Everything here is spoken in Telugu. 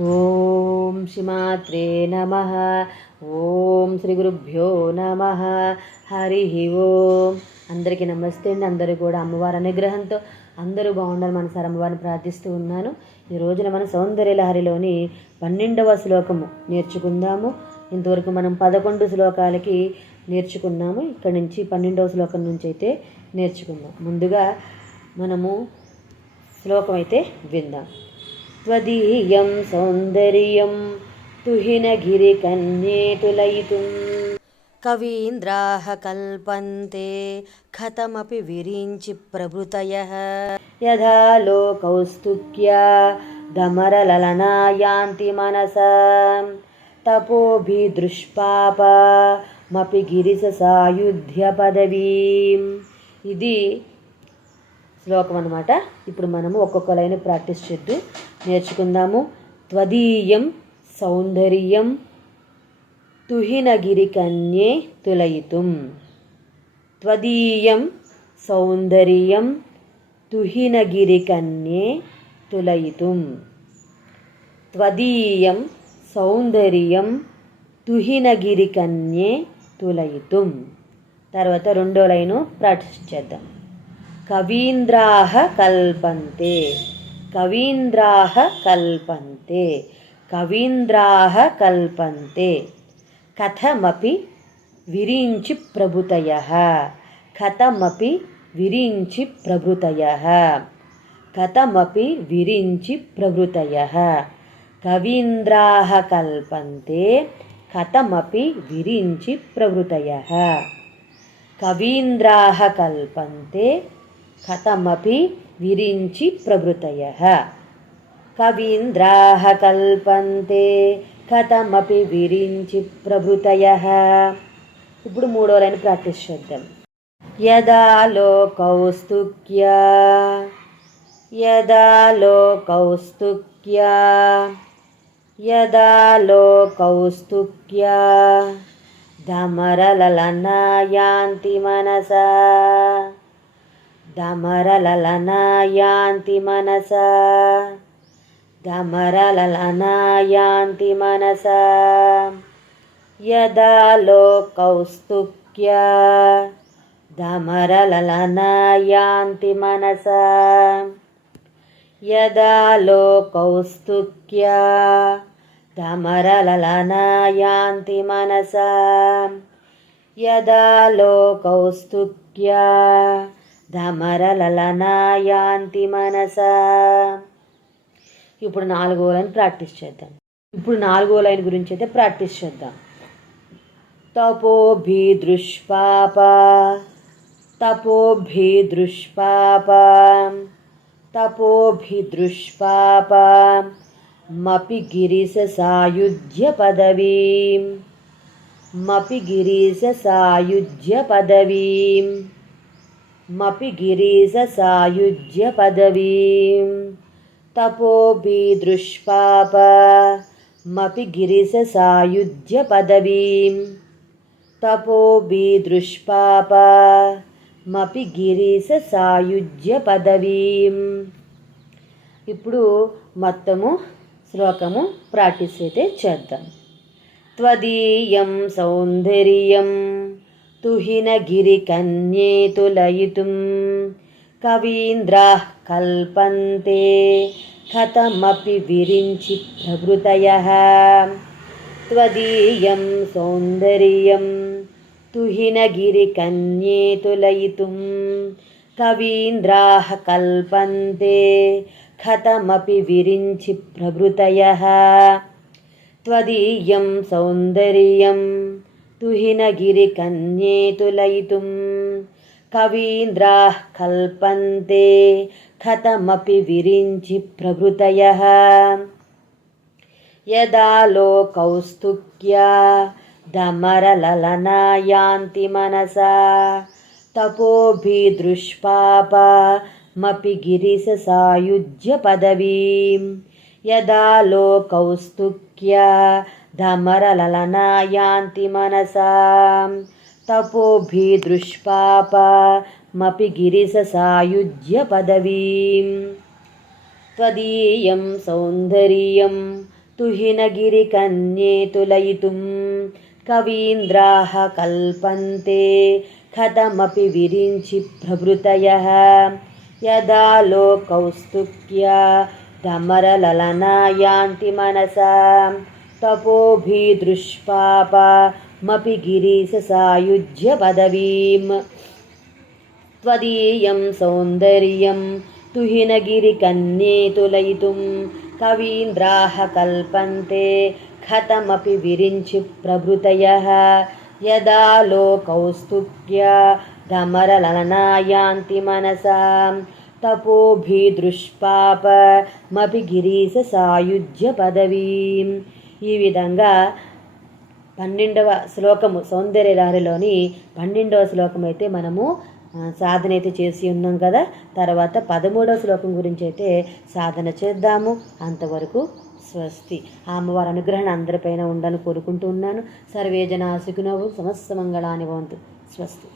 ఓం శ్రీమాత్రే నమ. ఓం శ్రీ గురుభ్యో నమ. హరి ఓం. అందరికీ నమస్తే అండి. అందరూ కూడా అమ్మవారి అనుగ్రహంతో అందరూ బాగుండాలి మనసారి అమ్మవారిని ప్రార్థిస్తూ ఉన్నాను. ఈ రోజున మన సౌందర్య లహరిలోని పన్నెండవ శ్లోకము నేర్చుకుందాము. ఇంతవరకు మనం పదకొండు శ్లోకాలకి నేర్చుకున్నాము. ఇక్కడ నుంచి పన్నెండవ శ్లోకం నుంచి అయితే నేర్చుకుందాం. ముందుగా మనము శ్లోకం అయితే విందాం. त्वदीयं सौन्दर्यं तुहिनगिरिकन्ये तुलयितुं कवीन्द्राः कल्पन्ते कथमपि विरिञ्चि प्रभृतयः यथा लोकौस्तुक्या दमरललना यान्ति मनसा तपोभिदृष्पापमपि गिरिससायुध्य पदवीम् ఇది శ్లోకం అనమాట ఇప్పుడు మనము ఒక్కొక్క లైన్ ప్రాక్టీస్ చేద్దు. నేర్చుకుందాము. త్వదీయం సౌందర్యం తుహినగిరి కన్యే తులయితుం. త్వదీయం సౌందర్యం తుహినగిరి కన్యే తులయితుం. త్వదీయం సౌందర్యం తుహినగిరి కన్యే తులయితుం. తర్వాత రెండో లైను ప్రాక్టీస్ చేద్దాం. కవీంద్రాహ కల్పంతే కవీంద్రాహ కల్పంతే కవీంద్రాహ కల్పంతే. కథమపి విరించి ప్రభుతయ కథమపి విరించి ప్రభుతయ కథమపి విరించి ప్రభుతయ. కవీంద్రాహ కల్పంతే కథమపి విరించి ప్రభృతయः. కవీంద్రాహ కల్పంతే కథమపి విరించి ప్రభృతయ కవీంద్రాహ కల్పంతే కథమపి విరించి ప్రభృతయ ఇప్పుడు మూడో లైన్ ప్రాక్టీస్ చేద్దాం. యదా లోకౌస్తుక్యా యదా లోకౌస్తుక్యా యదా లోకౌస్తుక్యా ధమరలలనా యాంతి మనసా. ధమరలలనా మనస. మనసా మనస. యాంతి మనసా యదా లోకౌస్తుక్యా ధమరలలనా మనస. మనసా యదా లోకౌస్తుక్యా ధమరలలనా యాంతి యదా లోకౌస్తుక్యా ధమరలలనా మనస. ఇప్పుడు నాలుగో లైన్ ప్రాక్టీస్ చేద్దాం. ఇప్పుడు నాలుగో లైన్ గురించి అయితే ప్రాక్టీస్ చేద్దాం. తపోభిదృష్పాప. తపోభిదృష్పాప. తపోభిదృష్పాప. మపి గిరిశ సాయుధ్య పదవీం. మపి గిరీశ సాయుధ్య పదవీం. మపి గిరీశ సాయుధ్య పదవీం. తపోభిదృష్పాప మపి గిరీశ సాయుధ్య పదవీం. తపోభిదృష్పాప మపి గిరీశ సాయుధ్య పదవీం. ఇప్పుడు మొత్తము శ్లోకము ప్రాక్టీస్ అయితే చేద్దాం. త్వదీయం సౌందర్యం तुहिनगिरिकन्ये तुलयितुं कवीन्द्राः कल्पन्ते कथमपि विरिञ्चि प्रभृतयः त्वदीयं सौन्दर्यं तुहिनगिरिकन्ये तुलयितुं कवीन्द्राः कल्पन्ते कथमपि विरिञ्चि प्रभृतयः त्वदीयं सौन्दर्यं तुहिनगिरिकन्ये तुलयितुं कवीन्द्राः कल्पन्ते कथमपि विरिञ्चि प्रभृतयः यदा लोकौस्तुक्या दमरललना यान्ति मनसा तपोभिदृष्पापमपि गिरिशसायुज्य पदवीं यदा लोकौस्तुक्या धमरललना यान्ति मनसा तपोभिदृष्पापमपि गिरिशसायुज्य पदवीम् त्वदीयं सौन्दर्यं तुहिनगिरिकन्ये तुलयितुं कवीन्द्राः कल्पन्ते कथमपि विरिञ्चि प्रभृतयः यदा लोकौस्तुक्या दमरललना यान्ति मनसा तपोभिदृष्पापमपि गिरीशसायुज्यपदवीं त्वदीयं सौन्दर्यं तुहिनगिरिकन्ये तुलयितुं कवीन्द्राः कल्पन्ते कथमपि विरिञ्चि प्रभृतयः यदा लोकौस्तुत्या धमरलनायान्ति मनसां तपोभिदृष्पापमपि गिरीशसायुज्यपदवीम् ఈ విధంగా పన్నెండవ శ్లోకము సౌందర్యలహరిలోని పన్నెండవ శ్లోకం అయితే మనము సాధన అయితే చేసి ఉన్నాం కదా. తర్వాత పదమూడవ శ్లోకం గురించి అయితే సాధన చేద్దాము. అంతవరకు స్వస్తి. అమ్మవారి అనుగ్రహణ అందరిపైన ఉండాలని కోరుకుంటూ ఉన్నాను. సర్వే జనా సుఖినోభు సమస్త మంగళాని స్వస్తి.